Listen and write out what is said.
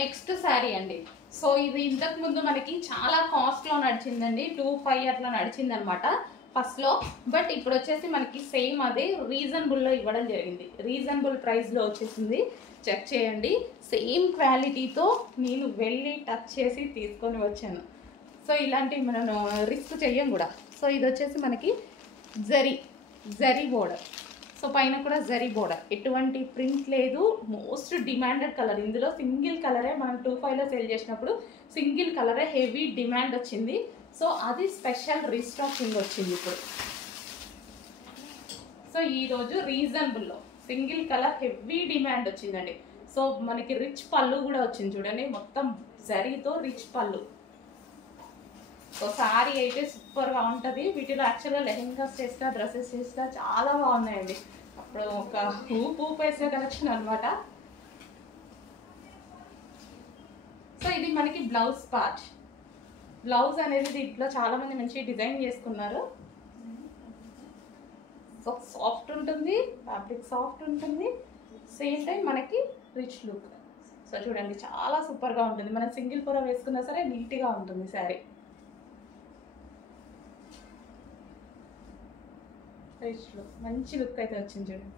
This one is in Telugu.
నెక్స్ట్ శారీ అండి. సో ఇది ఇంతకు ముందు మనకి చాలా కాస్ట్లో నడిచిందండి, 2,500 అట్లా నడిచింది అనమాట ఫస్ట్లో. బట్ ఇప్పుడు వచ్చేసి మనకి సేమ్ అదే రీజనబుల్లో ఇవ్వడం జరిగింది, రీజనబుల్ ప్రైస్లో వచ్చేసింది. చెక్ చేయండి, సేమ్ క్వాలిటీతో నేను వెళ్ళి టచ్ చేసి తీసుకొని వచ్చాను. సో ఇలాంటివి మనం రిస్క్ చెయ్యం కూడా. సో ఇది వచ్చేసి మనకి జరీ బోర్డర్. సో పైన కూడా జరీ బోర్డర్, ఎటువంటి ప్రింట్ లేదు. Most demanded colour. ఇందులో సింగిల్ కలరే మనం 2,500లో సేల్ చేసినప్పుడు సింగిల్ కలరే హెవీ డిమాండ్ వచ్చింది. సో అది స్పెషల్ రీస్టాకింగ్ వచ్చింది ఇప్పుడు. సో ఈరోజు రీజనబుల్లో సింగిల్ కలర్ హెవీ డిమాండ్ వచ్చిందండి. సో మనకి రిచ్ పళ్ళు కూడా వచ్చింది చూడండి, మొత్తం జరీతో రిచ్ పళ్ళు. సో శారీ అయితే సూపర్గా ఉంటుంది. వీటిలో యాక్చువల్గా లెహెంగాస్ చేస్తా, డ్రెస్సెస్ చేస్తా చాలా బాగున్నాయండి. అప్పుడు ఒక ఊపు వేసిన కలెక్షన్ అనమాట. సో ఇది మనకి బ్లౌజ్ పార్ట్. బ్లౌజ్ అనేది దీంట్లో చాలామంది మంచి డిజైన్ చేసుకున్నారు. సో సాఫ్ట్ ఉంటుంది, ఫ్యాబ్రిక్ సాఫ్ట్ ఉంటుంది, సేమ్ టైం మనకి రిచ్ లుక్. సో చూడండి చాలా సూపర్గా ఉంటుంది. మనం సింగిల్ పొర వేసుకున్నా సరే నీట్గా ఉంటుంది శారీ. రిచ్ లుక్, మంచి లుక్ అయితే వచ్చింది చూడండి.